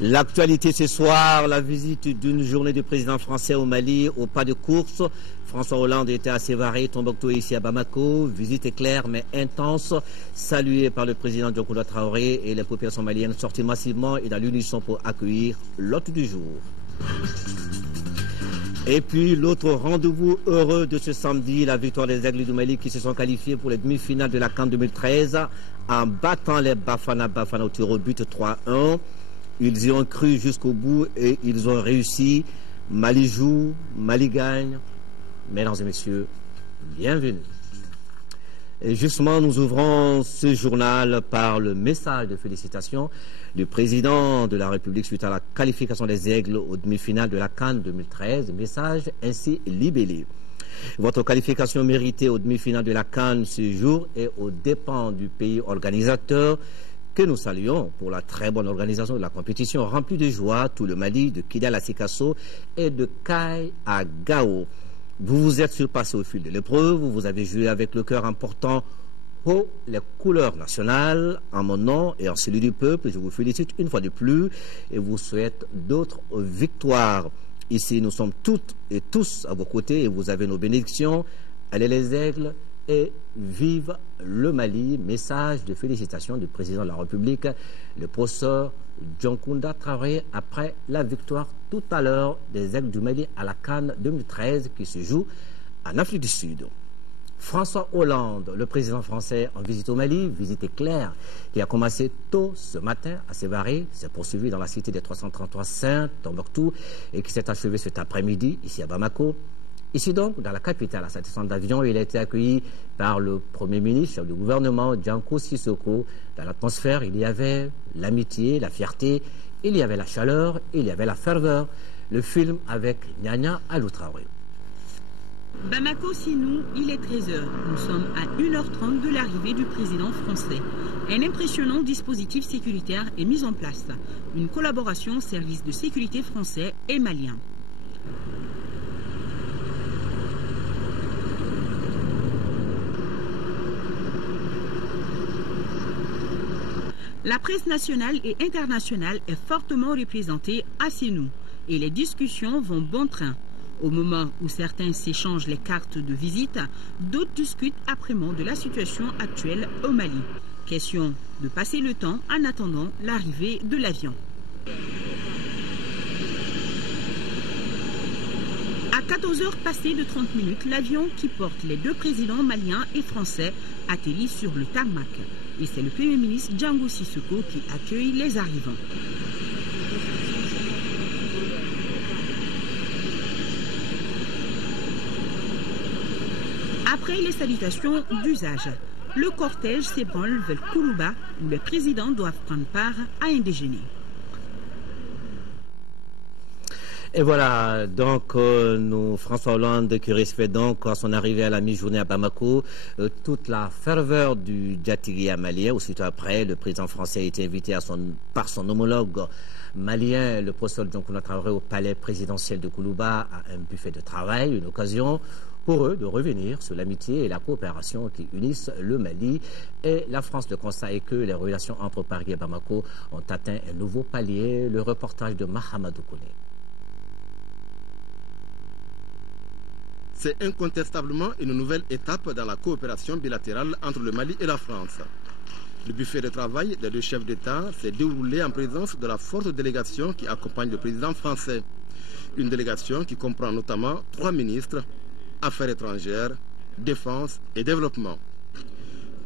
L'actualité ce soir, la visite d'une journée du président français au Mali au pas de course. François Hollande était à Sévaré, Tombouctou ici à Bamako. Visite éclair mais intense, saluée par le président Dioncounda Traoré et les populations maliennes sorties massivement et dans l'unisson pour accueillir l'hôte du jour. Et puis l'autre rendez-vous heureux de ce samedi, la victoire des Aigles du Mali qui se sont qualifiés pour les demi-finales de la CAN 2013 en battant les Bafana au tir au but 3-1. Ils y ont cru jusqu'au bout et ils ont réussi. Mali joue, Mali gagne. Mesdames et messieurs, bienvenue. Et justement, nous ouvrons ce journal par le message de félicitations du président de la République suite à la qualification des Aigles aux demi-finales de la CAN 2013. Message ainsi libellé. Votre qualification méritée aux demi-finales de la CAN ce jour est aux dépens du pays organisateur que nous saluons pour la très bonne organisation de la compétition remplie de joie, tout le Mali, de Kidal à Sikasso et de Kai à Gao. Vous vous êtes surpassé au fil de l'épreuve, vous avez joué avec le cœur en portant haut les couleurs nationales. En mon nom et en celui du peuple, je vous félicite une fois de plus et vous souhaite d'autres victoires. Ici, nous sommes toutes et tous à vos côtés et vous avez nos bénédictions. Allez les Aigles et vive le Mali. Message de félicitations du président de la République, le professeur Dioncounda Traoré, après la victoire tout à l'heure des Aigles du Mali à la CAN 2013 qui se joue en Afrique du Sud. François Hollande, le président français en visite au Mali, visite éclair qui a commencé tôt ce matin à Sévaré, s'est poursuivi dans la cité des 333 Saints, Tombouctou, et qui s'est achevé cet après-midi ici à Bamako. Ici donc, dans la capitale, à sa descente d'avion, il a été accueilli par le Premier ministre, chef du gouvernement, Janko Sissoko. Dans l'atmosphère, il y avait l'amitié, la fierté, il y avait la chaleur, il y avait la ferveur. Le film avec Nyanya Alou Traoré. Bamako, Sinou, il est 13h. Nous sommes à 1h30 de l'arrivée du président français. Un impressionnant dispositif sécuritaire est mis en place. Une collaboration service de sécurité français et malien. La presse nationale et internationale est fortement représentée à Sinou et les discussions vont bon train. Au moment où certains s'échangent les cartes de visite, d'autres discutent âprement de la situation actuelle au Mali. Question de passer le temps en attendant l'arrivée de l'avion. À 14h passées de 30 minutes, l'avion qui porte les deux présidents maliens et français atterrit sur le tarmac. Et c'est le Premier ministre Django Sissoko qui accueille les arrivants. Après les salutations d'usage, le cortège s'ébranle vers Kourouba où les présidents doivent prendre part à un déjeuner. Et voilà, donc François Hollande qui respecte donc à son arrivée à la mi-journée à Bamako toute la ferveur du Djatiria malien. Aussitôt après, le président français a été invité par son homologue malien, le professeur Dioncounda Traoré, au palais présidentiel de Kourouba à un buffet de travail, une occasion pour eux de revenir sur l'amitié et la coopération qui unissent le Mali et la France. Le constat est que les relations entre Paris et Bamako ont atteint un nouveau palier. Le reportage de Mahamadou Kone. C'est incontestablement une nouvelle étape dans la coopération bilatérale entre le Mali et la France. Le buffet de travail des deux chefs d'État s'est déroulé en présence de la forte délégation qui accompagne le président français. Une délégation qui comprend notamment 3 ministres, Affaires étrangères, Défense et Développement.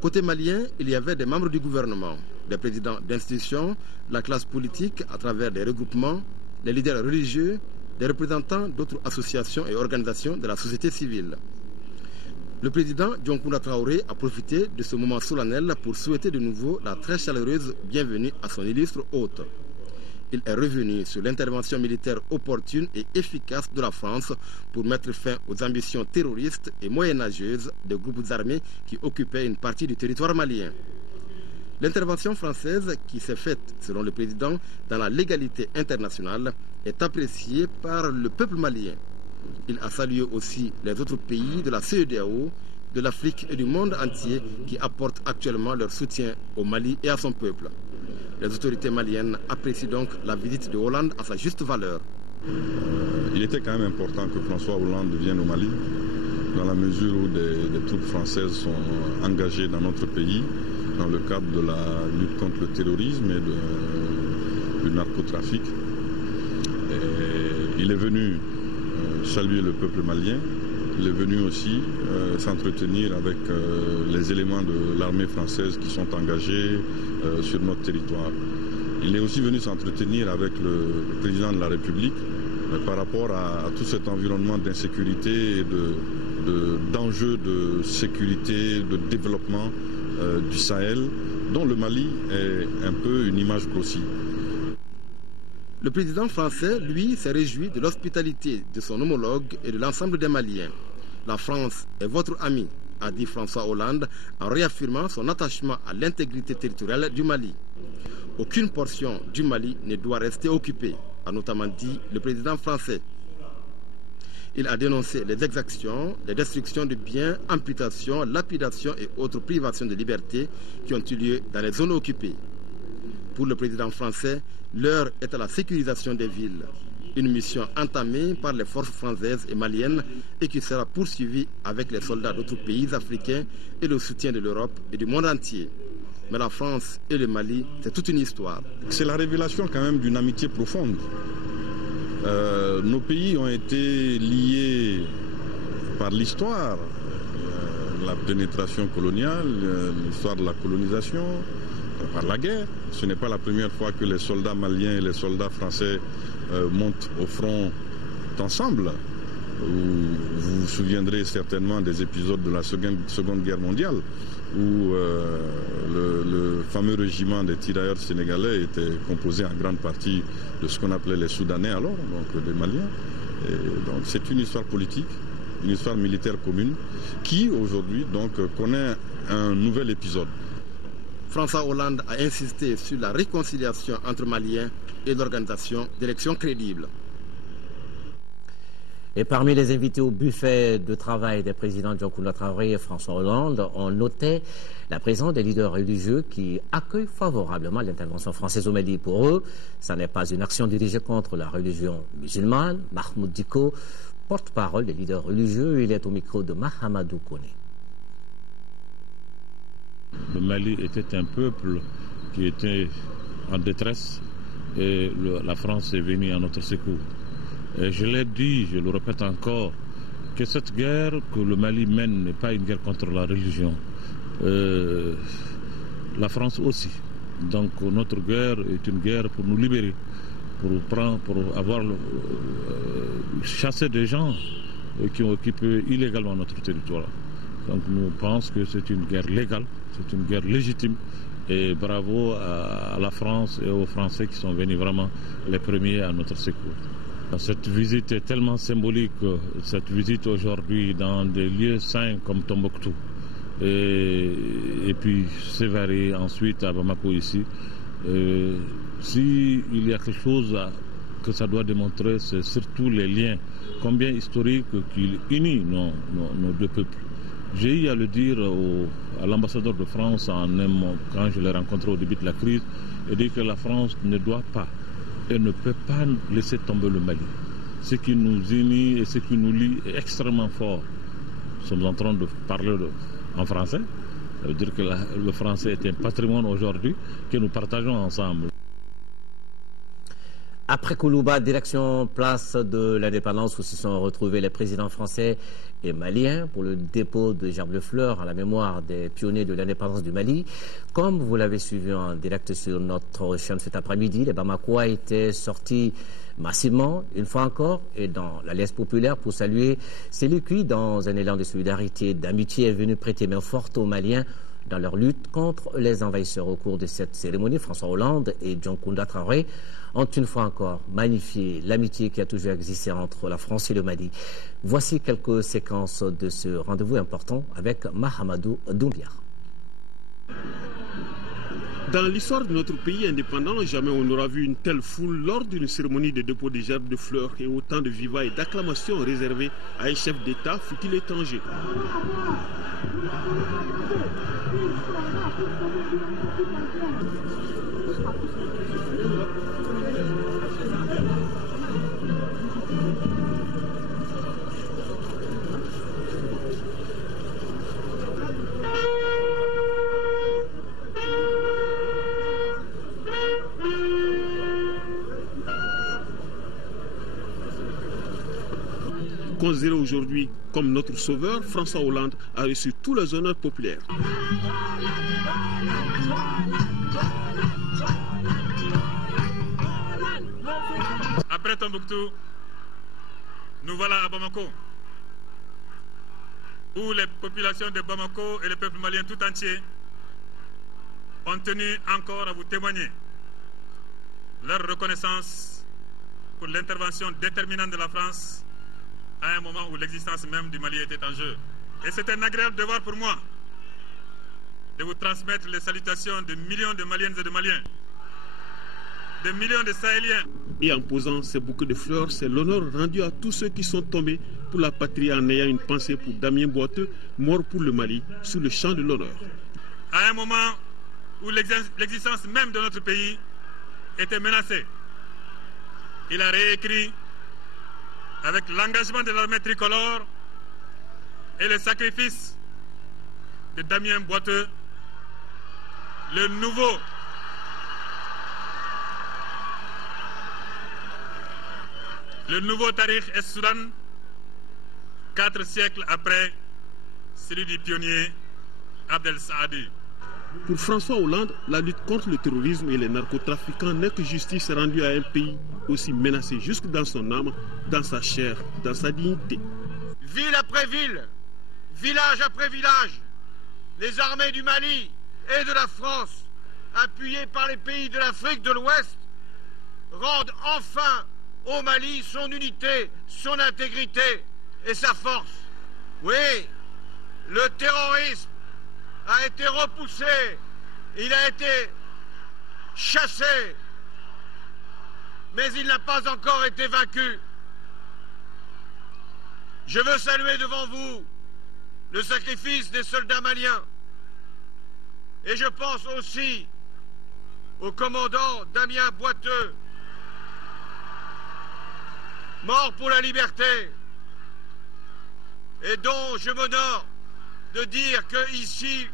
Côté malien, il y avait des membres du gouvernement, des présidents d'institutions, la classe politique à travers des regroupements, les leaders religieux, des représentants d'autres associations et organisations de la société civile. Le président Dioncounda Traoré a profité de ce moment solennel pour souhaiter de nouveau la très chaleureuse bienvenue à son illustre hôte. Il est revenu sur l'intervention militaire opportune et efficace de la France pour mettre fin aux ambitions terroristes et moyenâgeuses des groupes armés qui occupaient une partie du territoire malien. L'intervention française, qui s'est faite, selon le président, dans la légalité internationale, est appréciée par le peuple malien. Il a salué aussi les autres pays de la CEDEAO, de l'Afrique et du monde entier qui apportent actuellement leur soutien au Mali et à son peuple. Les autorités maliennes apprécient donc la visite de Hollande à sa juste valeur. Il était quand même important que François Hollande vienne au Mali, dans la mesure où des troupes françaises sont engagées dans notre pays, dans le cadre de la lutte contre le terrorisme et du narcotrafic. Et il est venu saluer le peuple malien. Il est venu aussi s'entretenir avec les éléments de l'armée française qui sont engagés sur notre territoire. Il est aussi venu s'entretenir avec le président de la République par rapport à tout cet environnement d'insécurité et d'enjeux de sécurité, de développement du Sahel, dont le Mali est un peu une image grossie. Le président français, lui, s'est réjoui de l'hospitalité de son homologue et de l'ensemble des Maliens. La France est votre ami, a dit François Hollande en réaffirmant son attachement à l'intégrité territoriale du Mali. Aucune portion du Mali ne doit rester occupée, a notamment dit le président français. Il a dénoncé les exactions, les destructions de biens, amputations, lapidations et autres privations de liberté qui ont eu lieu dans les zones occupées. Pour le président français, l'heure est à la sécurisation des villes. Une mission entamée par les forces françaises et maliennes et qui sera poursuivie avec les soldats d'autres pays africains et le soutien de l'Europe et du monde entier. Mais la France et le Mali, c'est toute une histoire. C'est la révélation quand même d'une amitié profonde. Nos pays ont été liés par l'histoire, la pénétration coloniale, l'histoire de la colonisation, par la guerre. Ce n'est pas la première fois que les soldats maliens et les soldats français montent au front ensemble. Vous vous souviendrez certainement des épisodes de la Seconde Guerre mondiale où le fameux régiment des tirailleurs sénégalais était composé en grande partie de ce qu'on appelait les Soudanais alors, donc des Maliens. Et donc c'est une histoire politique, une histoire militaire commune qui aujourd'hui donc connaît un nouvel épisode. François Hollande a insisté sur la réconciliation entre Maliens et l'organisation d'élections crédibles. Et parmi les invités au buffet de travail des présidents Dioncounda Traoré et François Hollande, on notait la présence des leaders religieux qui accueillent favorablement l'intervention française au Mali. Pour eux, ce n'est pas une action dirigée contre la religion musulmane. Mahmoud Diko, porte-parole des leaders religieux, il est au micro de Mahamadou Kone. Le Mali était un peuple qui était en détresse et la France est venue à notre secours. Et je l'ai dit, je le répète encore, que cette guerre que le Mali mène n'est pas une guerre contre la religion. La France aussi. Donc notre guerre est une guerre pour nous libérer, pour avoir chassé des gens qui ont occupé illégalement notre territoire. Donc nous pensons que c'est une guerre légale, c'est une guerre légitime. Et bravo à la France et aux Français qui sont venus vraiment les premiers à notre secours. Cette visite est tellement symbolique, cette visite aujourd'hui dans des lieux saints comme Tombouctou et puis Sévaré ensuite à Bamako ici. S'il y a quelque chose que ça doit démontrer, c'est surtout les liens, combien historiques qui unissent nos deux peuples. J'ai eu à le dire à l'ambassadeur de France quand je l'ai rencontré au début de la crise, et dit que la France ne doit pas et ne peut pas laisser tomber le Mali. Ce qui nous unit et ce qui nous lie est extrêmement fort. Nous sommes en train de parler en français. Ça veut dire que le français est un patrimoine aujourd'hui que nous partageons ensemble. Après Koulouba, direction place de l'Indépendance où se sont retrouvés les présidents français et maliens pour le dépôt de gerbes de fleurs à la mémoire des pionniers de l'indépendance du Mali. Comme vous l'avez suivi en direct sur notre chaîne cet après-midi, les Bamakois étaient sortis massivement, une fois encore, et dans l'Alliance populaire pour saluer celui qui, dans un élan de solidarité et d'amitié, est venu prêter main forte aux Maliens dans leur lutte contre les envahisseurs. Au cours de cette cérémonie, François Hollande et Dioncounda Traoré ont une fois encore magnifié l'amitié qui a toujours existé entre la France et le Mali. Voici quelques séquences de ce rendez-vous important avec Mahamadou Doumbia. Dans l'histoire de notre pays indépendant, jamais on n'aura vu une telle foule lors d'une cérémonie de dépôt des gerbes de fleurs et autant de vivas et d'acclamations réservées à un chef d'État, fut-il étranger. Considéré aujourd'hui comme notre sauveur, François Hollande a reçu tous les honneurs populaires. Après Tombouctou, nous voilà à Bamako, où les populations de Bamako et le peuple malien tout entier ont tenu encore à vous témoigner leur reconnaissance pour l'intervention déterminante de la France à un moment où l'existence même du Mali était en jeu. Et c'est un agréable devoir pour moi de vous transmettre les salutations de millions de Maliennes et de Maliens, de millions de Sahéliens. Et en posant ces bouquets de fleurs, c'est l'honneur rendu à tous ceux qui sont tombés pour la patrie en ayant une pensée pour Damien Boiteux, mort pour le Mali, sur le champ de l'honneur. À un moment où l'existence même de notre pays était menacée, il a réécrit avec l'engagement de l'armée tricolore et le sacrifice de Damien Boiteux, le nouveau Tariq es-Soudan, 4 siècles après celui du pionnier Abdel Saadi. Pour François Hollande, la lutte contre le terrorisme et les narcotrafiquants n'est que justice rendue à un pays aussi menacé jusque dans son âme, dans sa chair, dans sa dignité. Ville après ville, village après village, les armées du Mali et de la France, appuyées par les pays de l'Afrique de l'Ouest, rendent enfin au Mali son unité, son intégrité et sa force. Oui, le terrorisme a été repoussé, il a été chassé, mais il n'a pas encore été vaincu. Je veux saluer devant vous le sacrifice des soldats maliens. Et je pense aussi au commandant Damien Boiteux, mort pour la liberté, et dont je m'honore de dire que ici,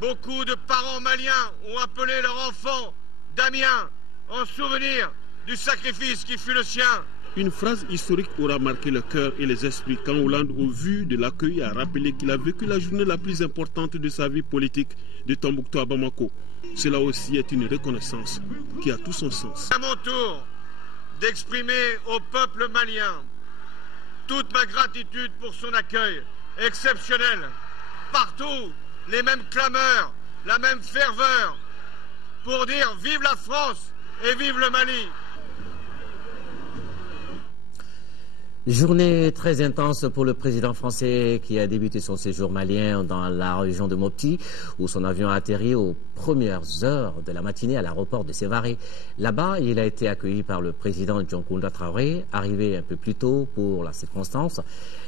beaucoup de parents maliens ont appelé leur enfant Damien en souvenir du sacrifice qui fut le sien. Une phrase historique aura marqué le cœur et les esprits quand Hollande, au vu de l'accueil, a rappelé qu'il a vécu la journée la plus importante de sa vie politique de Tombouctou à Bamako. Cela aussi est une reconnaissance qui a tout son sens. À mon tour d'exprimer au peuple malien toute ma gratitude pour son accueil exceptionnel. Partout, les mêmes clameurs, la même ferveur pour dire vive la France et vive le Mali. Journée très intense pour le président français qui a débuté son séjour malien dans la région de Mopti, où son avion a atterri aux premières heures de la matinée à l'aéroport de Sévaré. Là-bas, il a été accueilli par le président Dioncounda Traoré, arrivé un peu plus tôt pour la circonstance.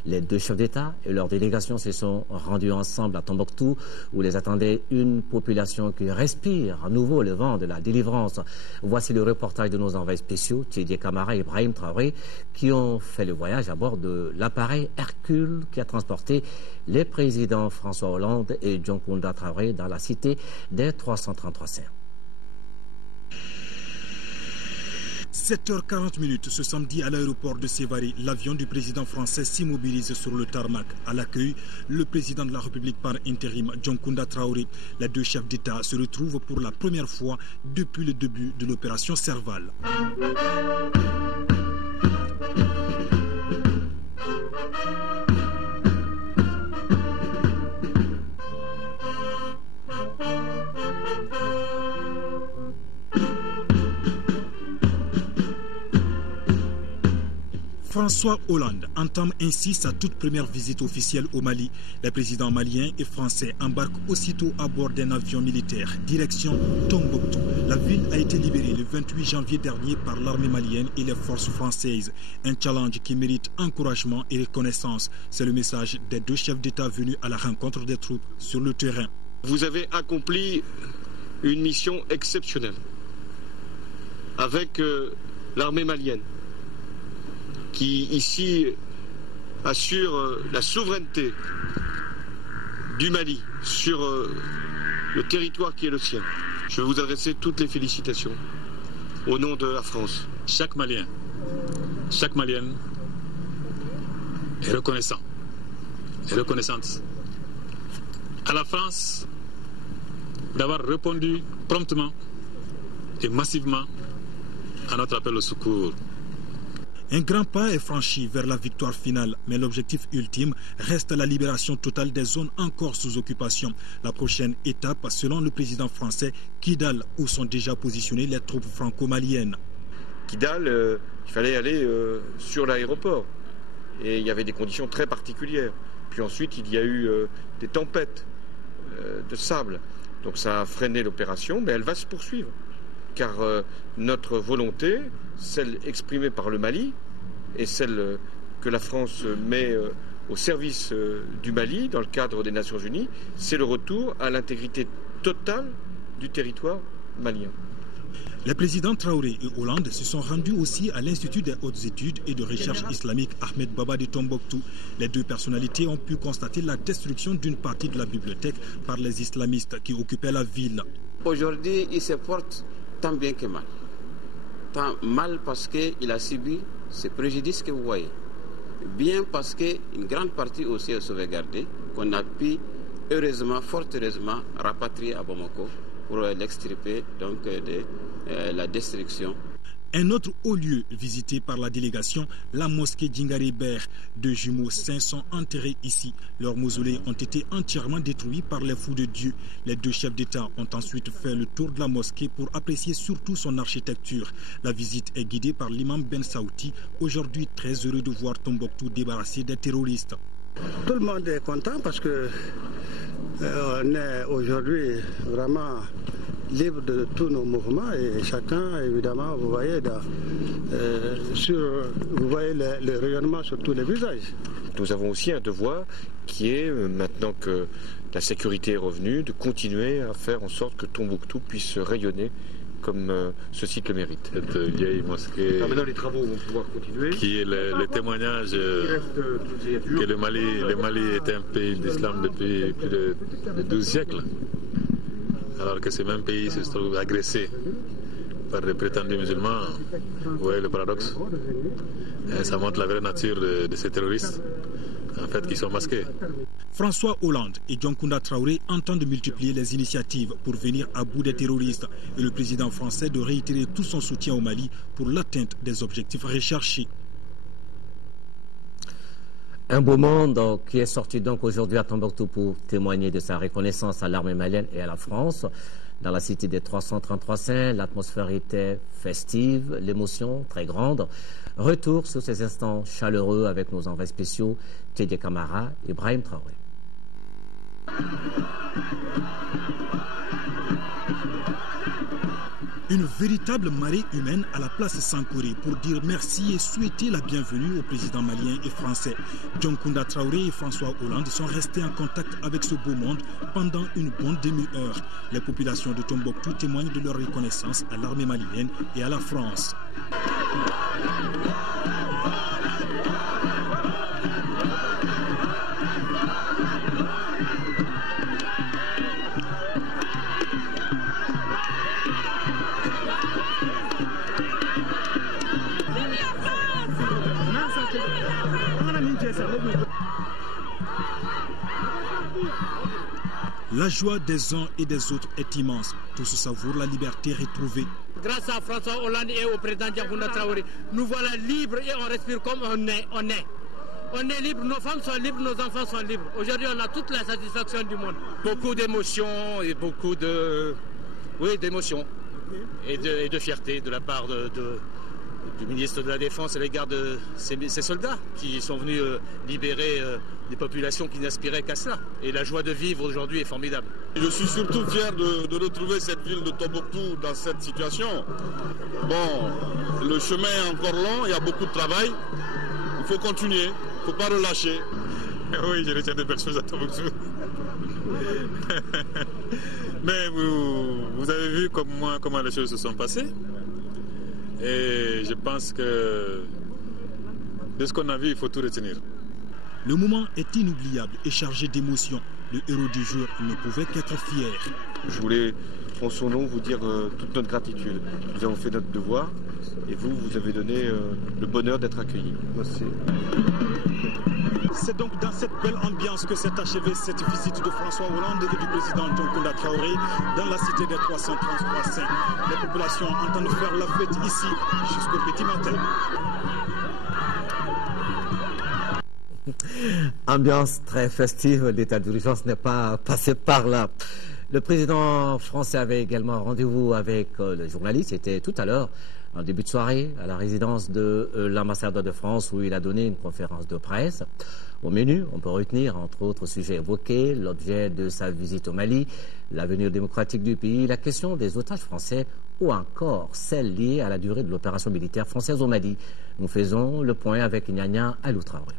Les deux chefs d'État et leur délégation se sont rendus ensemble à Tombouctou, où les attendait une population qui respire à nouveau le vent de la délivrance. Voici le reportage de nos envoyés spéciaux, Tchédié Camara et Ibrahim Traoré, qui ont fait le voyage à bord de l'appareil Hercule qui a transporté les présidents François Hollande et Dioncounda Traoré dans la cité des 333 saints. 7h40 ce samedi à l'aéroport de Sévaré, l'avion du président français s'immobilise sur le tarmac. À l'accueil, le président de la République par intérim, Dioncounda Traoré. Les deux chefs d'État se retrouvent pour la première fois depuis le début de l'opération Serval. François Hollande entame ainsi sa toute première visite officielle au Mali. Les présidents maliens et français embarquent aussitôt à bord d'un avion militaire, direction Tombouctou. La ville a été libérée le 28 janvier dernier par l'armée malienne et les forces françaises. Un challenge qui mérite encouragement et reconnaissance. C'est le message des deux chefs d'État venus à la rencontre des troupes sur le terrain. Vous avez accompli une mission exceptionnelle avec l'armée malienne, qui ici assure la souveraineté du Mali sur le territoire qui est le sien. Je vais vous adresser toutes les félicitations au nom de la France. Chaque Malien, chaque Malienne est reconnaissant et reconnaissante à la France d'avoir répondu promptement et massivement à notre appel au secours. Un grand pas est franchi vers la victoire finale, mais l'objectif ultime reste la libération totale des zones encore sous occupation. La prochaine étape, selon le président français, Kidal, où sont déjà positionnées les troupes franco-maliennes. Kidal, il fallait aller sur l'aéroport, et il y avait des conditions très particulières. Puis ensuite, il y a eu des tempêtes de sable, donc ça a freiné l'opération, mais elle va se poursuivre. Car notre volonté, celle exprimée par le Mali et celle que la France met au service du Mali dans le cadre des Nations Unies, c'est le retour à l'intégrité totale du territoire malien. Les présidents Traoré et Hollande se sont rendus aussi à l'Institut des hautes études et de recherche islamique Ahmed Baba de Tombouctou. Les deux personnalités ont pu constater la destruction d'une partie de la bibliothèque par les islamistes qui occupaient la ville. Aujourd'hui, il se porte tant bien que mal. Tant mal parce qu'il a subi ce préjudice que vous voyez. Bien parce qu'une grande partie aussi est sauvegardée, qu'on a pu, heureusement, fort heureusement, rapatrier à Bamako pour l'extirper donc de la destruction. Un autre haut lieu visité par la délégation, la mosquée Djingaré-Ber. Deux jumeaux saints sont enterrés ici. Leurs mausolées ont été entièrement détruits par les fous de Dieu. Les deux chefs d'État ont ensuite fait le tour de la mosquée pour apprécier surtout son architecture. La visite est guidée par l'imam Ben Saouti, aujourd'hui très heureux de voir Tombouctou débarrassé des terroristes. Tout le monde est content parce que on est aujourd'hui vraiment libre de tous nos mouvements et chacun, évidemment, vous voyez, vous voyez le rayonnement sur tous les visages. Nous avons aussi un devoir qui est, maintenant que la sécurité est revenue, de continuer à faire en sorte que Tombouctou puisse rayonner comme ce site le mérite. Cette vieille mosquée. Alors maintenant les travaux vont pouvoir continuer. Qui est le témoignage que le Mali est un pays d'islam depuis plus de 12 siècles. Alors que ce même pays se trouve agressé par des prétendus musulmans. Vous voyez le paradoxe. Et ça montre la vraie nature de ces terroristes, en fait, qui sont masqués. François Hollande et Dioncounda Traoré entendent multiplier les initiatives pour venir à bout des terroristes et le président français de réitérer tout son soutien au Mali pour l'atteinte des objectifs recherchés. Un beau monde qui est sorti donc aujourd'hui à Tombouctou pour témoigner de sa reconnaissance à l'armée malienne et à la France. Dans la cité des 333 saints, l'atmosphère était festive, l'émotion très grande. Retour sur ces instants chaleureux avec nos envoyés spéciaux, Teddy Camara et Ibrahim Traoré. Une véritable marée humaine à la place Sankouré pour dire merci et souhaiter la bienvenue au président malien et français. Dioncounda Traoré et François Hollande sont restés en contact avec ce beau monde pendant une bonne demi-heure. Les populations de Tombouctou témoignent de leur reconnaissance à l'armée malienne et à la France. La joie des uns et des autres est immense. Tous savourent la liberté retrouvée. Grâce à François Hollande et au président Dioncounda Traoré, nous voilà libres et on respire comme on est. On est libre, nos femmes sont libres, nos enfants sont libres. Aujourd'hui, on a toute la satisfaction du monde. Beaucoup d'émotions et beaucoup d'émotions et de fierté de la part du ministre de la Défense à l'égard de ces soldats qui sont venus libérer des populations qui n'aspiraient qu'à cela. Et la joie de vivre aujourd'hui est formidable. Je suis surtout fier de retrouver cette ville de Tombouctou dans cette situation. Bon, le chemin est encore long, il y a beaucoup de travail. Il faut continuer, il ne faut pas relâcher. Oui, je retiens de belles choses à Tombouctou. Mais vous avez vu comme moi comment les choses se sont passées. Et je pense que de ce qu'on a vu, il faut tout retenir. Le moment est inoubliable et chargé d'émotions. Le héros du jour ne pouvait qu'être fier. Je voulais, en son nom, vous dire toute notre gratitude. Nous avons fait notre devoir et vous avez donné le bonheur d'être accueillis. Merci. C'est donc dans cette belle ambiance que s'est achevée cette visite de François Hollande et du président Dioncounda Traoré dans la cité des 333 saints. Les populations entendent faire la fête ici jusqu'au petit matin. Ambiance très festive, l'état d'urgence n'est pas passé par là. Le président français avait également rendez-vous avec le journaliste, c'était tout à l'heure, en début de soirée, à la résidence de l'ambassadeur de France, où il a donné une conférence de presse. Au menu, on peut retenir, entre autres sujets évoqués, l'objet de sa visite au Mali, l'avenir démocratique du pays, la question des otages français, ou encore celle liée à la durée de l'opération militaire française au Mali. Nous faisons le point avec Nyanya Alou Traoré.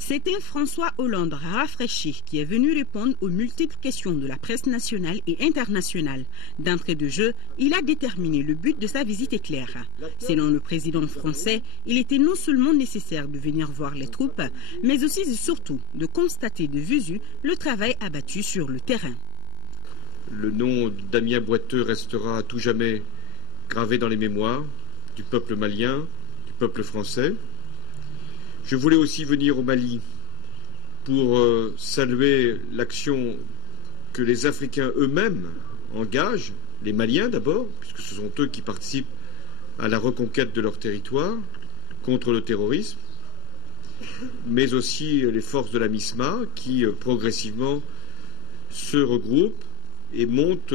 C'était François Hollande rafraîchi qui est venu répondre aux multiples questions de la presse nationale et internationale. D'entrée de jeu, il a déterminé le but de sa visite est clair. Selon le président français, il était non seulement nécessaire de venir voir les troupes, mais aussi et surtout de constater de visu le travail abattu sur le terrain. Le nom d'Amien Boiteux restera à tout jamais gravé dans les mémoires du peuple malien, du peuple français. Je voulais aussi venir au Mali pour saluer l'action que les Africains eux-mêmes engagent, les Maliens d'abord, puisque ce sont eux qui participent à la reconquête de leur territoire contre le terrorisme, mais aussi les forces de la MISMA qui progressivement se regroupent et montent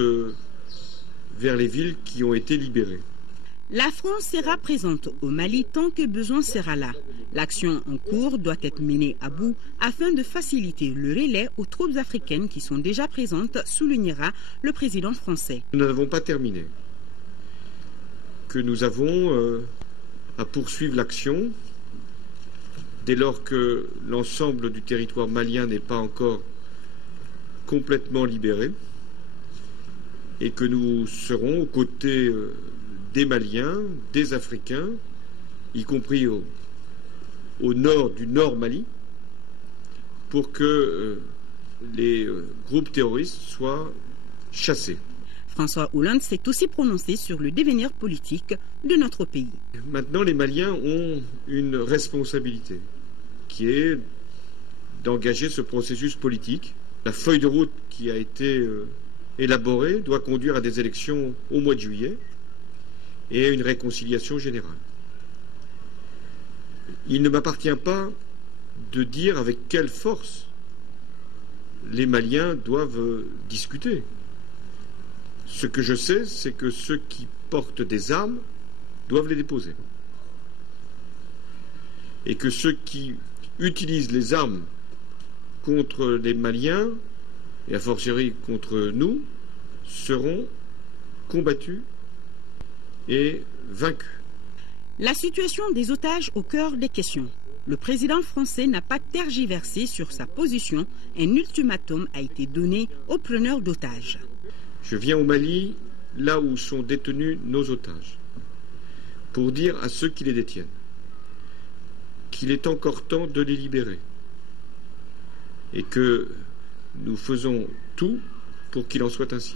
vers les villes qui ont été libérées. La France sera présente au Mali tant que besoin sera là. L'action en cours doit être menée à bout afin de faciliter le relais aux troupes africaines qui sont déjà présentes, soulignera le président français. Nous n'avons pas terminé. Que nous avons à poursuivre l'action dès lors que l'ensemble du territoire malien n'est pas encore complètement libéré et que nous serons aux côtés des Maliens, des Africains, y compris au nord du Nord Mali, pour que les groupes terroristes soient chassés. François Hollande s'est aussi prononcé sur le devenir politique de notre pays. Maintenant, les Maliens ont une responsabilité qui est d'engager ce processus politique. La feuille de route qui a été élaborée doit conduire à des élections au mois de juillet et à une réconciliation générale. Il ne m'appartient pas de dire avec quelle force les Maliens doivent discuter. Ce que je sais, c'est que ceux qui portent des armes doivent les déposer. Et que ceux qui utilisent les armes contre les Maliens, et a fortiori contre nous, seront combattus et vaincus. La situation des otages au cœur des questions. Le président français n'a pas tergiversé sur sa position. Un ultimatum a été donné aux preneurs d'otages. Je viens au Mali, là où sont détenus nos otages, pour dire à ceux qui les détiennent qu'il est encore temps de les libérer et que nous faisons tout pour qu'il en soit ainsi.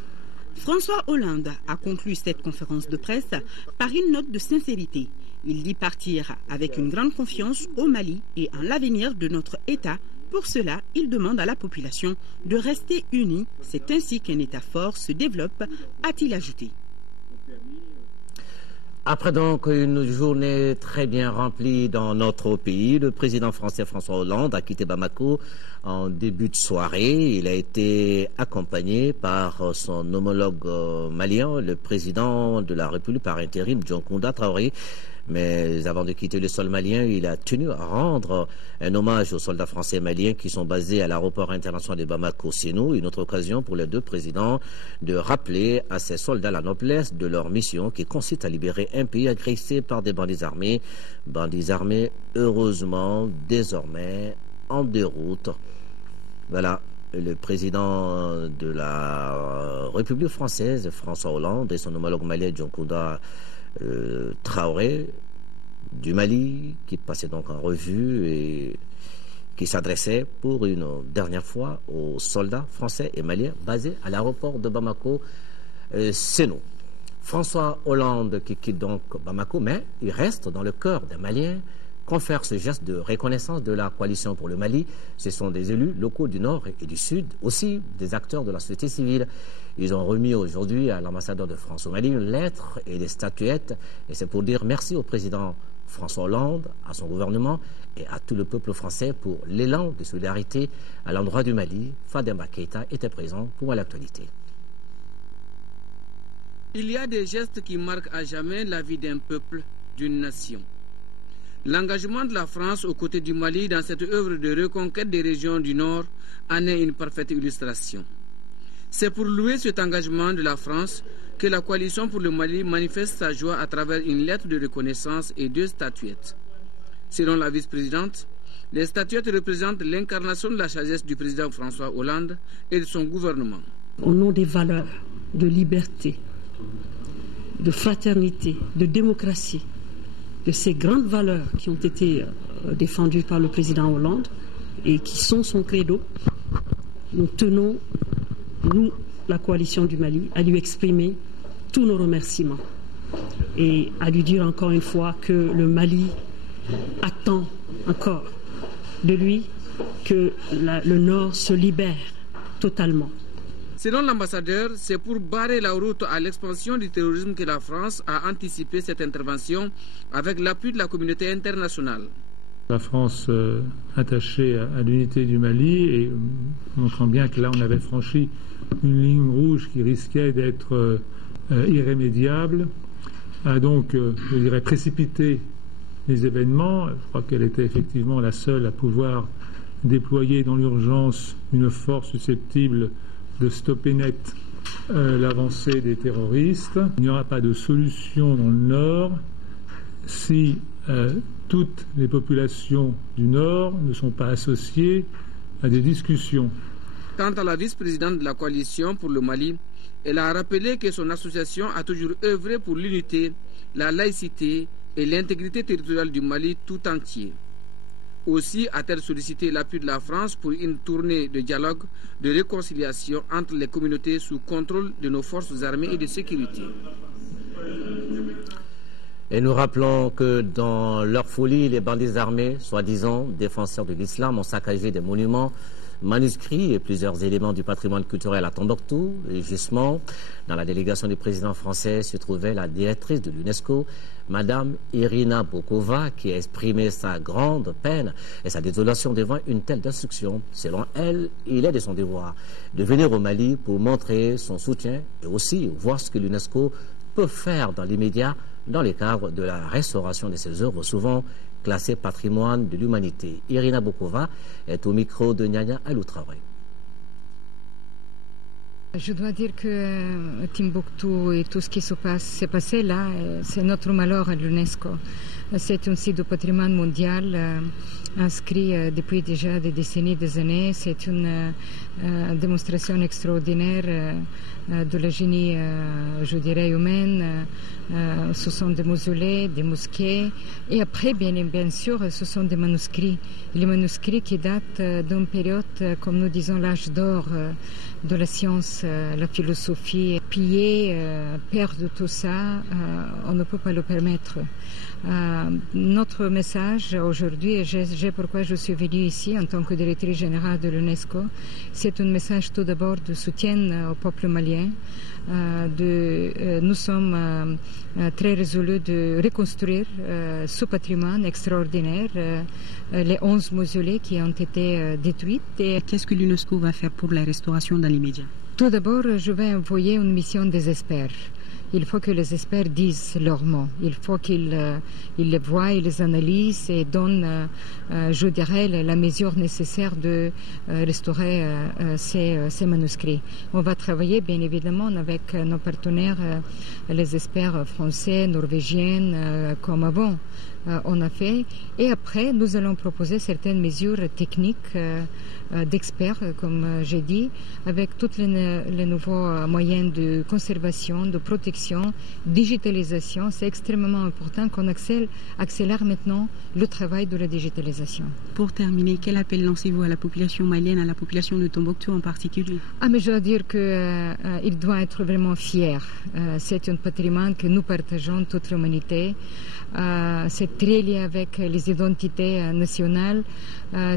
François Hollande a conclu cette conférence de presse par une note de sincérité. Il dit partir avec une grande confiance au Mali et en l'avenir de notre État. Pour cela, il demande à la population de rester unie. C'est ainsi qu'un État fort se développe, a-t-il ajouté. Après donc une journée très bien remplie dans notre pays, le président français François Hollande a quitté Bamako en début de soirée. Il a été accompagné par son homologue malien, le président de la République par intérim, Dioncounda Traoré. Mais avant de quitter le sol malien, il a tenu à rendre un hommage aux soldats français et maliens qui sont basés à l'aéroport international de Bamako-Sénou. Une autre occasion pour les deux présidents de rappeler à ces soldats la noblesse de leur mission qui consiste à libérer un pays agressé par des bandits armés. Bandits armés, heureusement, désormais en déroute. Voilà. Le président de la République française, François Hollande, et son homologue malien, Dioncounda Traoré, du Mali, qui passait donc en revue et qui s'adressait pour une dernière fois aux soldats français et maliens basés à l'aéroport de Bamako, Sénou. François Hollande qui quitte donc Bamako, mais il reste dans le cœur des Maliens. Confère ce geste de reconnaissance de la coalition pour le Mali. Ce sont des élus locaux du Nord et du Sud, aussi des acteurs de la société civile. Ils ont remis aujourd'hui à l'ambassadeur de France au Mali une lettre et des statuettes. Et c'est pour dire merci au président François Hollande, à son gouvernement et à tout le peuple français pour l'élan de solidarité à l'endroit du Mali. Fademba Keïta était présent pour l'actualité. Il y a des gestes qui marquent à jamais la vie d'un peuple, d'une nation. L'engagement de la France aux côtés du Mali dans cette œuvre de reconquête des régions du Nord en est une parfaite illustration. C'est pour louer cet engagement de la France que la coalition pour le Mali manifeste sa joie à travers une lettre de reconnaissance et 2 statuettes. Selon la vice-présidente, les statuettes représentent l'incarnation de la sagesse du président François Hollande et de son gouvernement. Au nom des valeurs de liberté, de fraternité, de démocratie, de ces grandes valeurs qui ont été défendues par le président Hollande et qui sont son credo, nous tenons, nous, la coalition du Mali, à lui exprimer tous nos remerciements et à lui dire encore une fois que le Mali attend encore de lui que le Nord se libère totalement. Selon l'ambassadeur, c'est pour barrer la route à l'expansion du terrorisme que la France a anticipé cette intervention avec l'appui de la communauté internationale. La France attachée à l'unité du Mali et montrant bien que là on avait franchi une ligne rouge qui risquait d'être irrémédiable, a donc, je dirais, précipité les événements. Je crois qu'elle était effectivement la seule à pouvoir déployer dans l'urgence une force susceptible de stopper net l'avancée des terroristes. Il n'y aura pas de solution dans le Nord si toutes les populations du Nord ne sont pas associées à des discussions. Quant à la vice-présidente de la coalition pour le Mali, elle a rappelé que son association a toujours œuvré pour l'unité, la laïcité et l'intégrité territoriale du Mali tout entier. Aussi a-t-elle sollicité l'appui de la France pour une tournée de dialogue, de réconciliation entre les communautés sous contrôle de nos forces armées et de sécurité. Et nous rappelons que dans leur folie, les bandits armés, soi-disant défenseurs de l'islam, ont saccagé des monuments, manuscrits et plusieurs éléments du patrimoine culturel à Tombouctou. Et justement, dans la délégation du président français se trouvait la directrice de l'UNESCO, Madame Irina Bokova, qui a exprimé sa grande peine et sa désolation devant une telle destruction. Selon elle, il est de son devoir de venir au Mali pour montrer son soutien et aussi voir ce que l'UNESCO peut faire dans l'immédiat dans le cadre de la restauration de ces œuvres souvent classées patrimoine de l'humanité. Irina Bokova est au micro de Nyanya Aloutraoré. Je dois dire que Timbuktu et tout ce qui s'est passé là, c'est notre malheur à l'UNESCO. C'est un site de patrimoine mondial inscrit depuis déjà des décennies, des années. C'est une démonstration extraordinaire de la génie, je dirais, humaine. Ce sont des mausolées, des mosquées. Et après, bien sûr, ce sont des manuscrits. Les manuscrits qui datent d'une période, comme nous disons, l'âge d'or de la science, la philosophie. Piller, perdre tout ça, on ne peut pas le permettre. Notre message aujourd'hui, et pourquoi je suis venue ici en tant que directrice générale de l'UNESCO, c'est un message tout d'abord de soutien au peuple malien. bien. Nous sommes très résolus de reconstruire ce patrimoine extraordinaire, les 11 mausolées qui ont été détruits. Qu'est-ce que l'UNESCO va faire pour la restauration dans l'immédiat? Tout d'abord, je vais envoyer une mission des experts. Il faut que les experts disent leurs mots. Il faut qu'ils les voient, ils les analysent et donnent, je dirais, la mesure nécessaire de restaurer ces manuscrits. On va travailler bien évidemment avec nos partenaires, les experts français, norvégiens, comme avant on a fait. Et après, nous allons proposer certaines mesures techniques d'experts, comme j'ai dit, avec tous les nouveaux moyens de conservation, de protection, digitalisation. C'est extrêmement important qu'on accélère maintenant le travail de la digitalisation. Pour terminer, quel appel lancez-vous à la population malienne, à la population de Tombouctou en particulier? Mais je dois dire qu'il doit être vraiment fier. C'est un patrimoine que nous partageons, toute l'humanité. C'est très lié avec les identités nationales.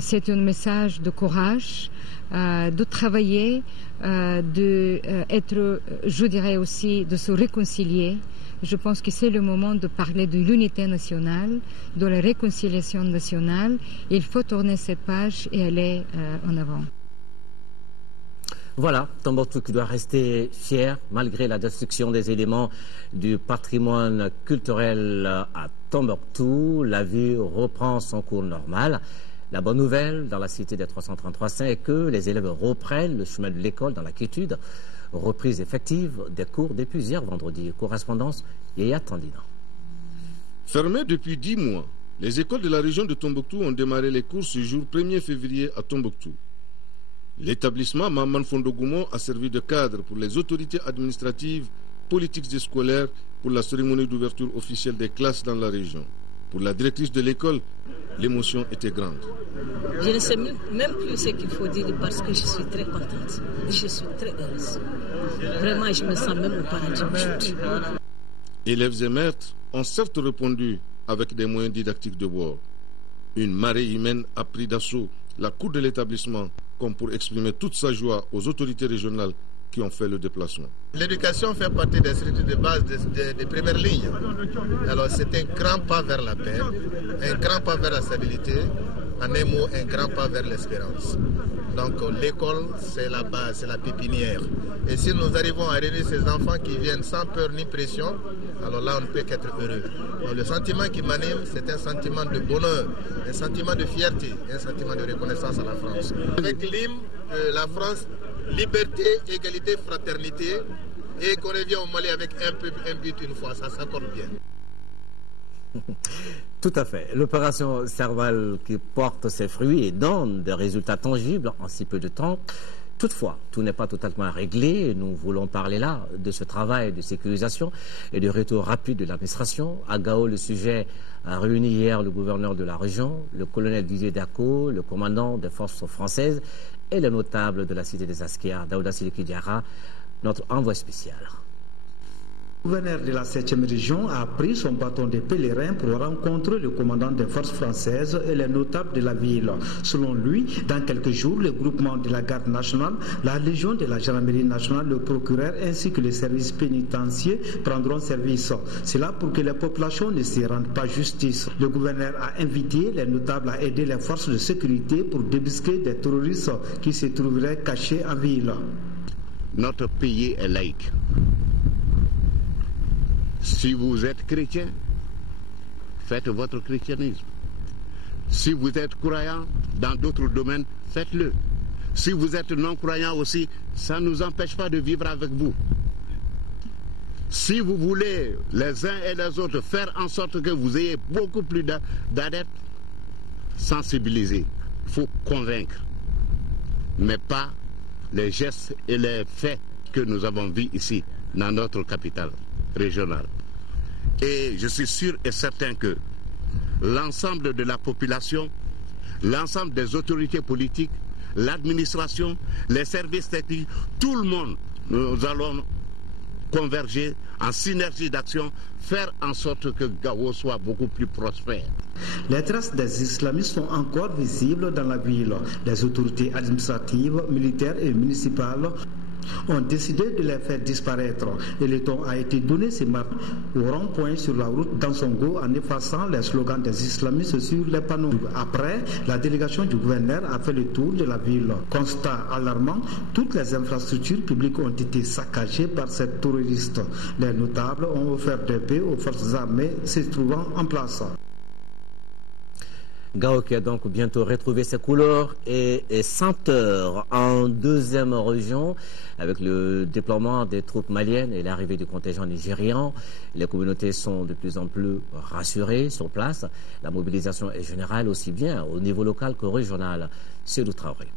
C'est un message de courage, de travailler, d'être, je dirais aussi, de se réconcilier. Je pense que c'est le moment de parler de l'unité nationale, de la réconciliation nationale. Il faut tourner cette page et aller en avant. Voilà, Tombouctou qui doit rester fier malgré la destruction des éléments du patrimoine culturel à Tombouctou. La vie reprend son cours normal. La bonne nouvelle dans la cité des 333 saints est que les élèves reprennent le chemin de l'école dans la quiétude. Reprise effective des cours depuis hier vendredi. Correspondance Yaya Tandina. Fermées depuis 10 mois, les écoles de la région de Tombouctou ont démarré les cours ce jour 1er février à Tombouctou. L'établissement Maman Fondogoumon a servi de cadre pour les autorités administratives, politiques et scolaires pour la cérémonie d'ouverture officielle des classes dans la région. Pour la directrice de l'école, l'émotion était grande. Je ne sais même plus ce qu'il faut dire parce que je suis très contente. Je suis très heureuse. Vraiment, je me sens même au paradis. Élèves et maîtres ont certes répondu avec des moyens didactiques de bord. Une marée humaine a pris d'assaut la cour de l'établissement comme pour exprimer toute sa joie aux autorités régionales qui ont fait le déplacement. L'éducation fait partie des structures de base des premières lignes. Alors c'est un grand pas vers la paix, un grand pas vers la stabilité, en un mot, un grand pas vers l'espérance. Donc l'école, c'est la base, c'est la pépinière. Et si nous arrivons à réunir ces enfants qui viennent sans peur ni pression, alors là on ne peut qu'être heureux. Donc, le sentiment qui m'anime, c'est un sentiment de bonheur, un sentiment de fierté, un sentiment de reconnaissance à la France. Avec l'hymne, la France, liberté, égalité, fraternité, et qu'on revient au Mali avec un peuple, un but une fois, ça s'accorde bien. Tout à fait. L'opération Serval qui porte ses fruits et donne des résultats tangibles en si peu de temps. Toutefois, tout n'est pas totalement réglé. Nous voulons parler là de ce travail de sécurisation et de retour rapide de l'administration. À Gao, le sujet a réuni hier le gouverneur de la région, le colonel Didier Dako, le commandant des forces françaises et les notables de la cité des Askia, Daouda Siliki Diarra, notre envoyé spécial. Le gouverneur de la 7e région a pris son bâton de pèlerin pour rencontrer le commandant des forces françaises et les notables de la ville. Selon lui, dans quelques jours, le groupement de la garde nationale, la légion de la gendarmerie nationale, le procureur ainsi que les services pénitentiaires prendront service. C'est là pour que les populations ne se rendent pas justice. Le gouverneur a invité les notables à aider les forces de sécurité pour débusquer des terroristes qui se trouveraient cachés en ville. Notre pays est laïque. Si vous êtes chrétien, faites votre christianisme. Si vous êtes croyant dans d'autres domaines, faites-le. Si vous êtes non-croyant aussi, ça ne nous empêche pas de vivre avec vous. Si vous voulez, les uns et les autres, faire en sorte que vous ayez beaucoup plus d'adeptes, sensibiliser. Il faut convaincre. Mais pas les gestes et les faits que nous avons vus ici, dans notre capitale régionale. Et je suis sûr et certain que l'ensemble de la population, l'ensemble des autorités politiques, l'administration, les services techniques, tout le monde, nous allons converger en synergie d'action, faire en sorte que Gao soit beaucoup plus prospère. Les traces des islamistes sont encore visibles dans la ville. Les autorités administratives, militaires et municipales ont décidé de les faire disparaître. Et le ton a été donné ce matin au rond-point sur la route d'Ansongo en effaçant les slogans des islamistes sur les panneaux. Après, la délégation du gouverneur a fait le tour de la ville. Constat alarmant, toutes les infrastructures publiques ont été saccagées par ces terroristes. Les notables ont offert des paix aux forces armées se trouvant en place. Gao qui a donc bientôt retrouvé ses couleurs et senteurs en deuxième région avec le déploiement des troupes maliennes et l'arrivée du contingent nigérian. Les communautés sont de plus en plus rassurées sur place. La mobilisation est générale aussi bien au niveau local que régional. Seydou Traoré.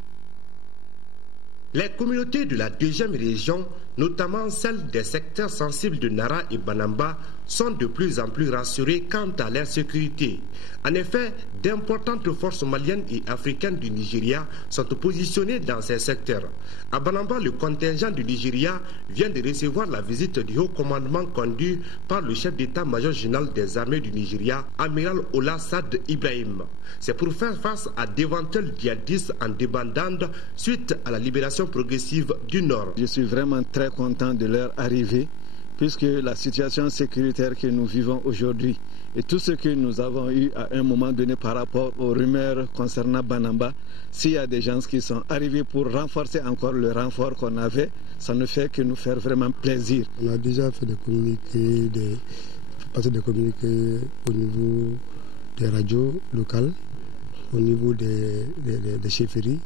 Les communautés de la deuxième région, notamment celles des secteurs sensibles de Nara et Banamba, sont de plus en plus rassurées quant à leur sécurité. En effet, d'importantes forces maliennes et africaines du Nigeria sont positionnées dans ces secteurs. À Banamba, le contingent du Nigeria vient de recevoir la visite du haut commandement conduit par le chef d'état-major général des armées du Nigeria, amiral Ola Sad Ibrahim. C'est pour faire face à d'éventuels djihadistes en débandade suite à la libération progressive du Nord. Je suis vraiment très content de leur arrivée, puisque la situation sécuritaire que nous vivons aujourd'hui et tout ce que nous avons eu à un moment donné par rapport aux rumeurs concernant Banamba, s'il y a des gens qui sont arrivés pour renforcer encore le renfort qu'on avait, ça ne fait que nous faire vraiment plaisir. On a déjà fait des communiqués, passer des communiqués au niveau des radios locales, au niveau des chefferies,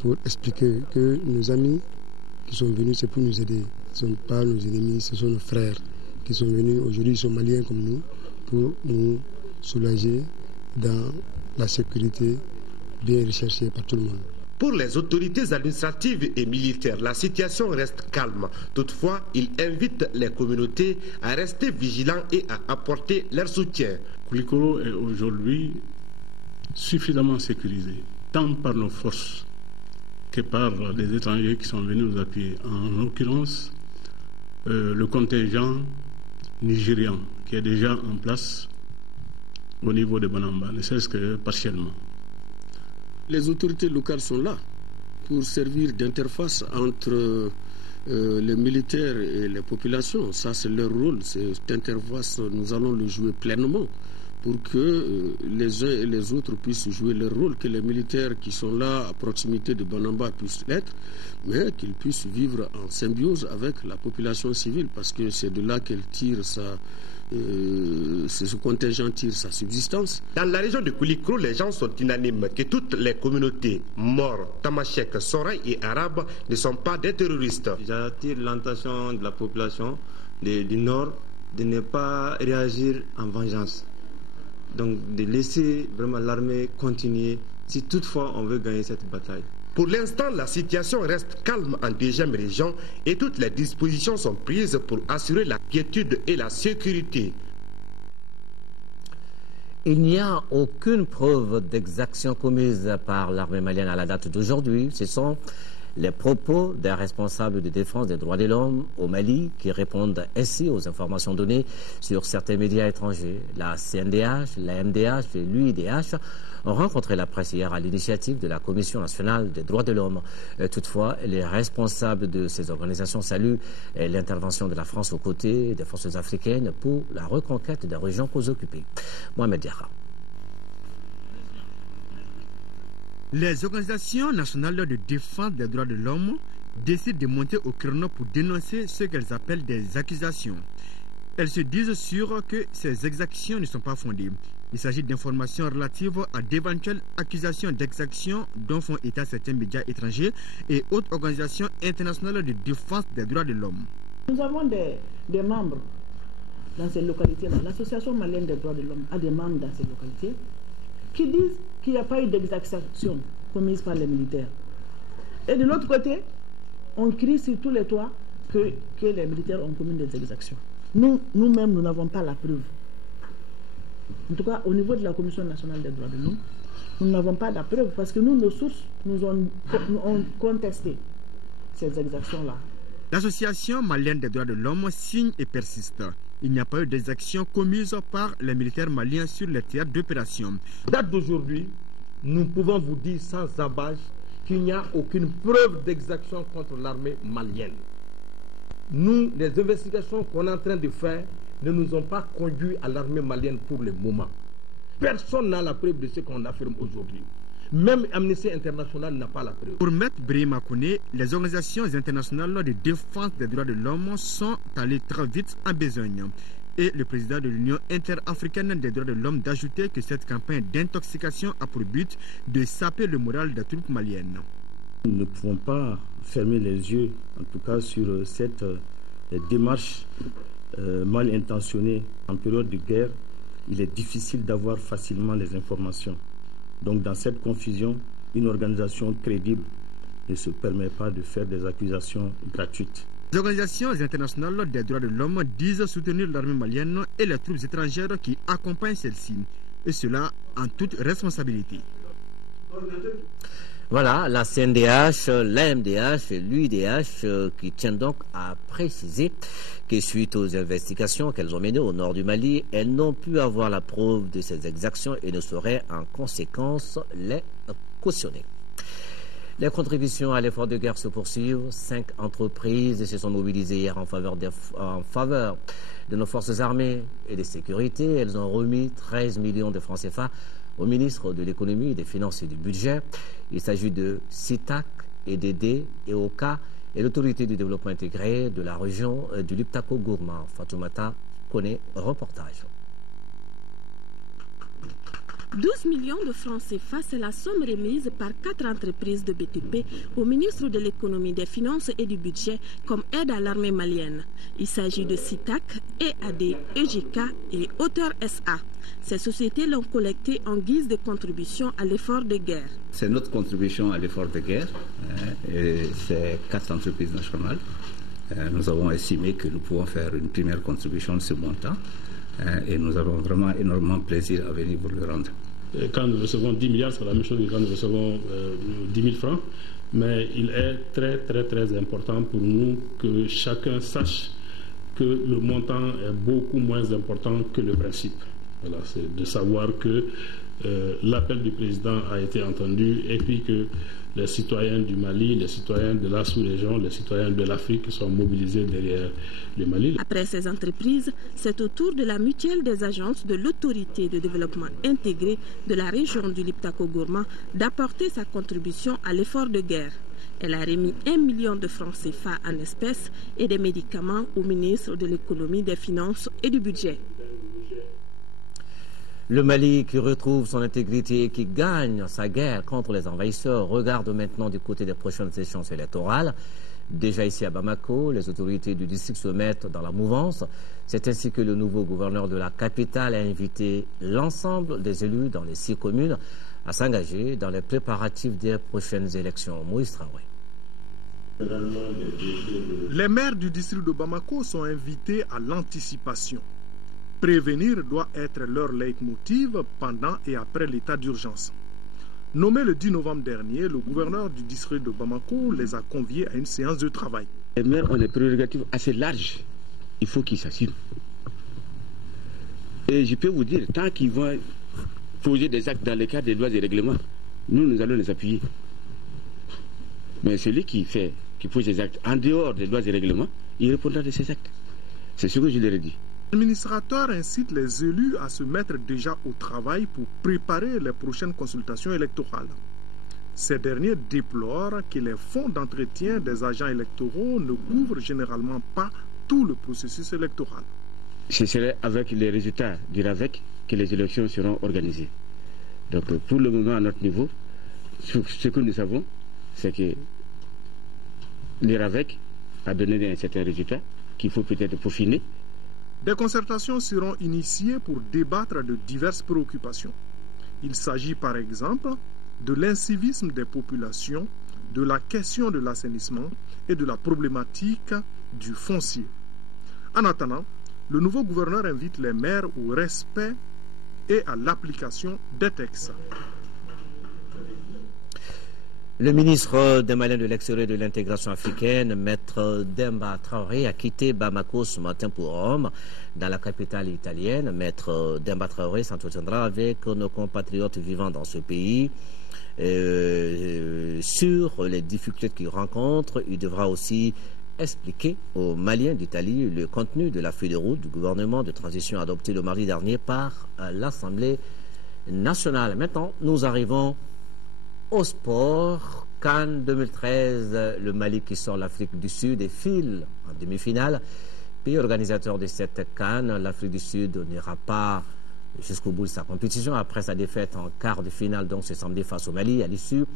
pour expliquer que nos amis qui sont venus, c'est pour nous aider. Ce ne sont pas nos ennemis, ce sont nos frères qui sont venus aujourd'hui, ils sont maliens comme nous, pour nous soulager dans la sécurité bien recherchée par tout le monde. Pour les autorités administratives et militaires, la situation reste calme. Toutefois, ils invitent les communautés à rester vigilants et à apporter leur soutien. Koulikoro est aujourd'hui suffisamment sécurisé, tant par nos forces que par les étrangers qui sont venus nous appuyer. En l'occurrence, le contingent nigérian qui est déjà en place au niveau de Banamba, ne serait-ce que partiellement. Les autorités locales sont là pour servir d'interface entre les militaires et les populations. Ça, c'est leur rôle. Cette interface, nous allons le jouer pleinement pour que les uns et les autres puissent jouer leur rôle, que les militaires qui sont là à proximité de Banamba puissent l'être, mais qu'ils puissent vivre en symbiose avec la population civile, parce que c'est de là qu'elle tire ce contingent tire sa subsistance. Dans la région de Koulikoro, les gens sont unanimes que toutes les communautés, Maures, Tamashek, Soraï et Arabes, ne sont pas des terroristes. J'attire l'attention de la population du Nord de ne pas réagir en vengeance. Donc de laisser vraiment l'armée continuer si toutefois on veut gagner cette bataille. Pour l'instant, la situation reste calme en deuxième région et toutes les dispositions sont prises pour assurer la quiétude et la sécurité. Il n'y a aucune preuve d'exaction commise par l'armée malienne à la date d'aujourd'hui. Ce sont les propos des responsables de défense des droits de l'homme au Mali qui répondent ainsi aux informations données sur certains médias étrangers. La CNDH, la MDH et l'UIDH ont rencontré la presse hier à l'initiative de la Commission nationale des droits de l'homme. Toutefois, les responsables de ces organisations saluent l'intervention de la France aux côtés des forces africaines pour la reconquête des régions occupées. Mohamed Diarra. Les organisations nationales de défense des droits de l'homme décident de monter au créneau pour dénoncer ce qu'elles appellent des accusations. Elles se disent sûres que ces exactions ne sont pas fondées. Il s'agit d'informations relatives à d'éventuelles accusations d'exactions dont font état certains médias étrangers et autres organisations internationales de défense des droits de l'homme. Nous avons des membres dans ces localités-là. L'Association malienne des droits de l'homme a des membres dans ces localités qui disent qu'il n'y a pas eu d'exaction commise par les militaires. Et de l'autre côté, on crie sur tous les toits que les militaires ont commis des exactions. Nous-mêmes, nous n'avons pas la preuve. En tout cas, au niveau de la Commission nationale des droits de l'homme, nous n'avons pas la preuve parce que nos sources nous ont contesté ces exactions-là. L'Association malienne des droits de l'homme signe et persiste. Il n'y a pas eu d'exactions commises par les militaires maliens sur les théâtres d'opération. Date d'aujourd'hui, nous pouvons vous dire sans embâche qu'il n'y a aucune preuve d'exaction contre l'armée malienne. Nous, les investigations qu'on est en train de faire ne nous ont pas conduits à l'armée malienne pour le moment. Personne n'a la preuve de ce qu'on affirme aujourd'hui. Même Amnesty International n'a pas la preuve. Pour Maître Brahima Koné, les organisations internationales de défense des droits de l'homme sont allées très vite en besogne. Et le président de l'Union interafricaine des droits de l'homme d'ajouter que cette campagne d'intoxication a pour but de saper le moral des troupes maliennes. Nous ne pouvons pas fermer les yeux, en tout cas sur cette démarche mal intentionnée en période de guerre. Il est difficile d'avoir facilement les informations. Donc dans cette confusion, une organisation crédible ne se permet pas de faire des accusations gratuites. Les organisations internationales des droits de l'homme disent soutenir l'armée malienne et les troupes étrangères qui accompagnent celle-ci, et cela en toute responsabilité. Voilà, la CNDH, l'AMDH et l'UIDH qui tiennent donc à préciser que suite aux investigations qu'elles ont menées au nord du Mali, elles n'ont pu avoir la preuve de ces exactions et ne sauraient en conséquence les cautionner. Les contributions à l'effort de guerre se poursuivent. 5 entreprises se sont mobilisées hier en faveur de nos forces armées et de sécurité. Elles ont remis 13 millions de francs CFA au ministre de l'économie, des finances et du budget. Il s'agit de SITAC, EDD, EOCA et l'autorité du développement intégré de la région du Liptako-Gourma. Fatoumata Koné, reportage. 12 millions de francs CFA, c'est la somme remise par 4 entreprises de BTP au ministre de l'économie, des finances et du budget comme aide à l'armée malienne. Il s'agit de SITAC, EAD, EJK et Auteur SA. Ces sociétés l'ont collecté en guise de contribution à l'effort de guerre. C'est notre contribution à l'effort de guerre, et c'est 4 entreprises nationales. Nous avons estimé que nous pouvons faire une première contribution de ce montant. Et nous avons vraiment énormément plaisir à venir vous le rendre. Quand nous recevons 10 milliards, c'est la même chose que quand nous recevons 10 000 francs. Mais il est très important pour nous que chacun sache que le montant est beaucoup moins important que le principe. Voilà, c'est de savoir que l'appel du président a été entendu et puis que les citoyens du Mali, les citoyens de la sous-région, les citoyens de l'Afrique sont mobilisés derrière le Mali. Après ces entreprises, c'est au tour de la mutuelle des agences de l'autorité de développement intégré de la région du Liptako-Gourma d'apporter sa contribution à l'effort de guerre. Elle a remis 1 million de francs CFA en espèces et des médicaments au ministre de l'économie, des finances et du budget. Le Mali qui retrouve son intégrité et qui gagne sa guerre contre les envahisseurs regarde maintenant du côté des prochaines échéances électorales. Déjà ici à Bamako, les autorités du district se mettent dans la mouvance. C'est ainsi que le nouveau gouverneur de la capitale a invité l'ensemble des élus dans les 6 communes à s'engager dans les préparatifs des prochaines élections. Moïse Traoré. Les maires du district de Bamako sont invités à l'anticipation. Prévenir doit être leur leitmotiv pendant et après l'état d'urgence. Nommé le 10 novembre dernier, le gouverneur du district de Bamako les a conviés à une séance de travail. Les maires ont des prérogatives assez larges. Il faut qu'ils s'assument. Et je peux vous dire, tant qu'ils vont poser des actes dans le cadre des lois et règlements, nous allons les appuyer. Mais celui qui pose des actes en dehors des lois et règlements, il répondra de ces actes. C'est ce que je leur ai dit. L'administrateur incite les élus à se mettre déjà au travail pour préparer les prochaines consultations électorales. Ces derniers déplorent que les fonds d'entretien des agents électoraux ne couvrent généralement pas tout le processus électoral. Ce serait avec les résultats du RAVEC que les élections seront organisées. Donc pour le moment à notre niveau, ce que nous savons, c'est que le RAVEC a donné un certain résultat qu'il faut peut-être peaufiner. Des concertations seront initiées pour débattre de diverses préoccupations. Il s'agit par exemple de l'incivisme des populations, de la question de l'assainissement et de la problématique du foncier. En attendant, le nouveau gouverneur invite les maires au respect et à l'application des textes. Le ministre des Maliens de l'extérieur et de l'intégration africaine, Maître Demba Traoré, a quitté Bamako ce matin pour Rome, dans la capitale italienne. Maître Demba Traoré s'entretiendra avec nos compatriotes vivant dans ce pays sur les difficultés qu'il rencontre. Il devra aussi expliquer aux Maliens d'Italie le contenu de la feuille de route du gouvernement de transition adoptée le mardi dernier par l'Assemblée nationale. Maintenant, nous arrivons au sport. CAN 2013, le Mali qui sort l'Afrique du Sud et file en demi-finale. Pays organisateur de cette CAN, l'Afrique du Sud n'ira pas jusqu'au bout de sa compétition après sa défaite en quart de finale, donc ce samedi face au Mali, à l'issue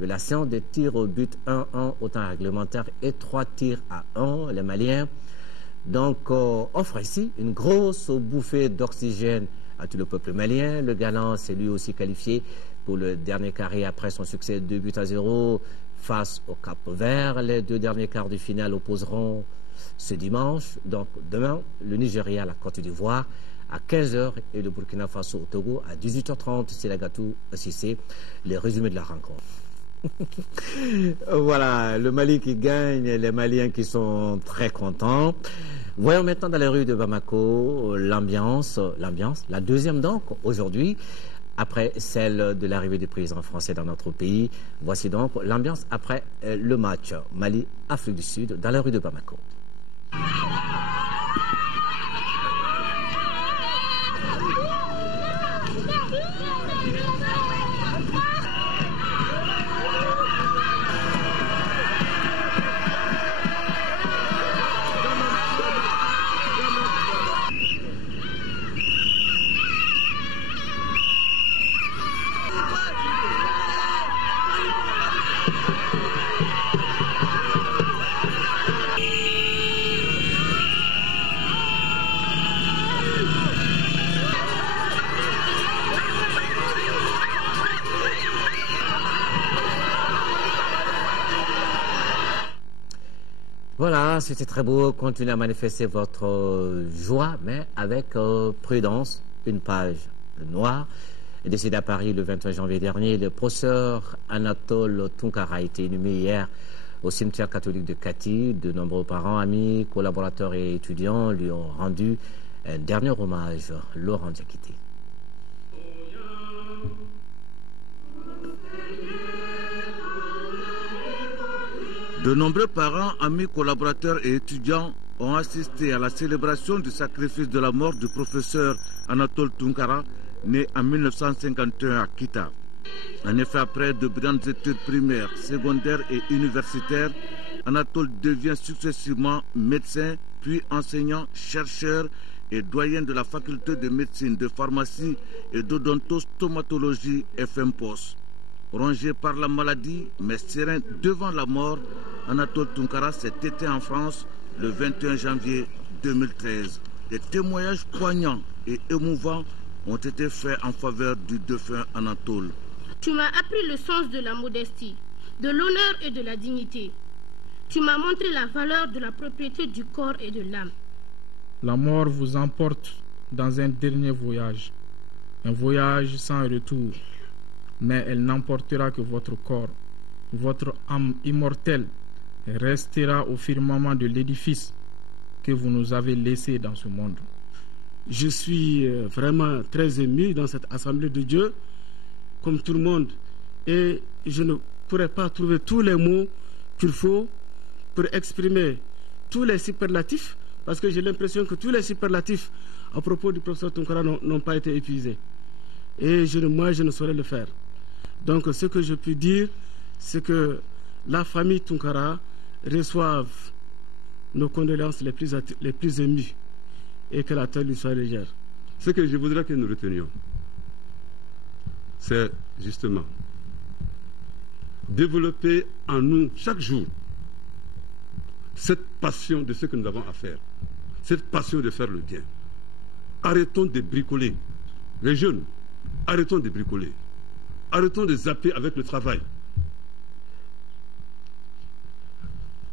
de la séance de tirs au but 1-1 au temps réglementaire et 3 tirs à 1. Les Maliens donc offrent ici une grosse bouffée d'oxygène à tout le peuple malien. Le Ghana s'est lui aussi qualifié pour le dernier carré après son succès 2-0 face au Cap-Vert. Les 2 derniers quarts de finale opposeront ce dimanche, donc demain, le Nigeria à la Côte d'Ivoire à 15h et le Burkina Faso au Togo à 18h30. C'est Lagatou Cissé, les résumés de la rencontre. Voilà, le Mali qui gagne, les Maliens qui sont très contents. Voyons maintenant dans les rues de Bamako l'ambiance, la deuxième donc aujourd'hui, après celle de l'arrivée du président français dans notre pays. Voici donc l'ambiance après le match Mali-Afrique du Sud dans les rues de Bamako. Voilà, c'était très beau. Continuez à manifester votre joie, mais avec prudence. Une page noire. Décédé à Paris le 21 janvier dernier, le professeur Anatole Tunkara a été inhumé hier au cimetière catholique de Kati. De nombreux parents, amis, collaborateurs et étudiants lui ont rendu un dernier hommage. Laurent Diakité. De nombreux parents, amis, collaborateurs et étudiants ont assisté à la célébration du sacrifice de la mort du professeur Anatole Tunkara, né en 1951 à Kita. En effet, après de brillantes études primaires, secondaires et universitaires, Anatole devient successivement médecin, puis enseignant, chercheur et doyen de la faculté de médecine, de pharmacie et d'odontostomatologie FMPOS. Rongé par la maladie, mais serein devant la mort, Anatole Tunkara s'est éteint en France le 21 janvier 2013. Des témoignages poignants et émouvants ont été faits en faveur du défunt Anatole. Tu m'as appris le sens de la modestie, de l'honneur et de la dignité. Tu m'as montré la valeur de la propriété du corps et de l'âme. La mort vous emporte dans un dernier voyage, un voyage sans retour. Mais elle n'emportera que votre corps. Votre âme immortelle restera au firmament de l'édifice que vous nous avez laissé dans ce monde. Je suis vraiment très ému dans cette assemblée de Dieu, comme tout le monde, et je ne pourrais pas trouver tous les mots qu'il faut pour exprimer tous les superlatifs, parce que j'ai l'impression que tous les superlatifs à propos du professeur Tunkara n'ont pas été épuisés. Et moi, je ne saurais le faire. Donc, ce que je peux dire, c'est que la famille Tunkara reçoive nos condoléances les plus émues et que la terre lui soit légère. Ce que je voudrais que nous retenions, c'est justement développer en nous chaque jour cette passion de ce que nous avons à faire, cette passion de faire le bien. Arrêtons de bricoler. Les jeunes, arrêtons de bricoler. Arrêtons de zapper avec le travail.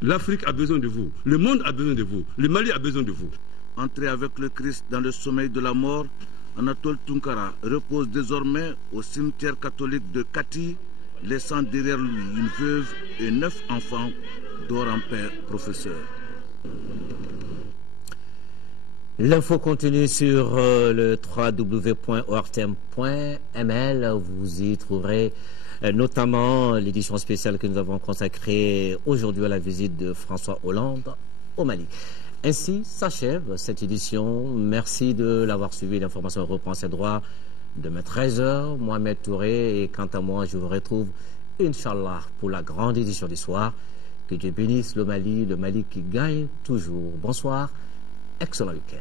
L'Afrique a besoin de vous. Le monde a besoin de vous. Le Mali a besoin de vous. Entré avec le Christ dans le sommeil de la mort, Anatole Tunkara repose désormais au cimetière catholique de Kati, laissant derrière lui une veuve et 9 enfants, dort en paix, professeur. L'info continue sur le www.ortm.ml. Vous y trouverez notamment l'édition spéciale que nous avons consacrée aujourd'hui à la visite de François Hollande au Mali. Ainsi s'achève cette édition. Merci de l'avoir suivi. L'information reprend ses droits demain 13h. Mohamed Touré, et quant à moi, je vous retrouve, Inch'Allah, pour la grande édition du soir. Que Dieu bénisse le Mali qui gagne toujours. Bonsoir, excellent week-end.